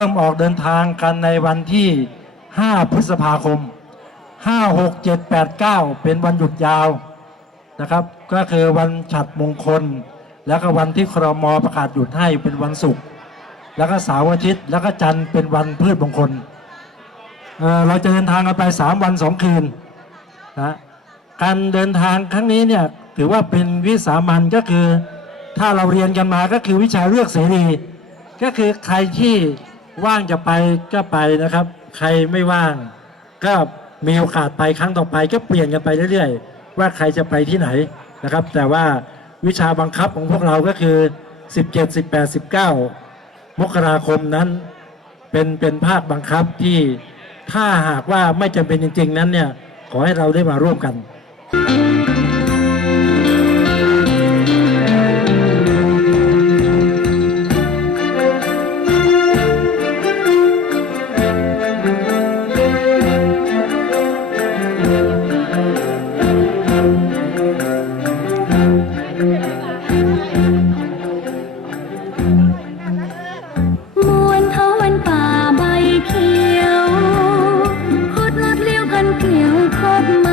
เริ่มออกเดินทางกันในวันที่ 5 พฤษภาคม 5 6 7 8 9 เป็นวันหยุดยาวนะครับ ก็คือวันฉัดมงคล แล้วก็วันที่ครมประกาศหยุดให้เป็นวันศุกร์ แล้วก็เสาร์อาทิตย์ แล้วก็จันทร์เป็นวันพืชมงคลเออเราจะเดินทางกันไป 3 วัน 2 คืนนะการเดินทางครั้งนี้เนี่ยถือว่าเป็นวิสามันก็คือ ถ้าเราเรียนกันมาก็คือวิชาเลือกเสรี ก็คือใครที่ ว่างจะไปก็ไปนะครับ ใครไม่ว่าง ก็มีโอกาสไปครั้งต่อไป ก็เปลี่ยนกันไปเรื่อยๆ ว่าใครจะไปที่ไหนนะครับ แต่ว่าวิชาบังคับของพวกเราก็คือ 17 18 19 มกราคมนั้นเป็นเป็นภาคบังคับที่ถ้าหากว่าไม่จำเป็นจริง ๆ นั้นเนี่ยขอให้เราได้มาร่วมกัน ยังพบไหม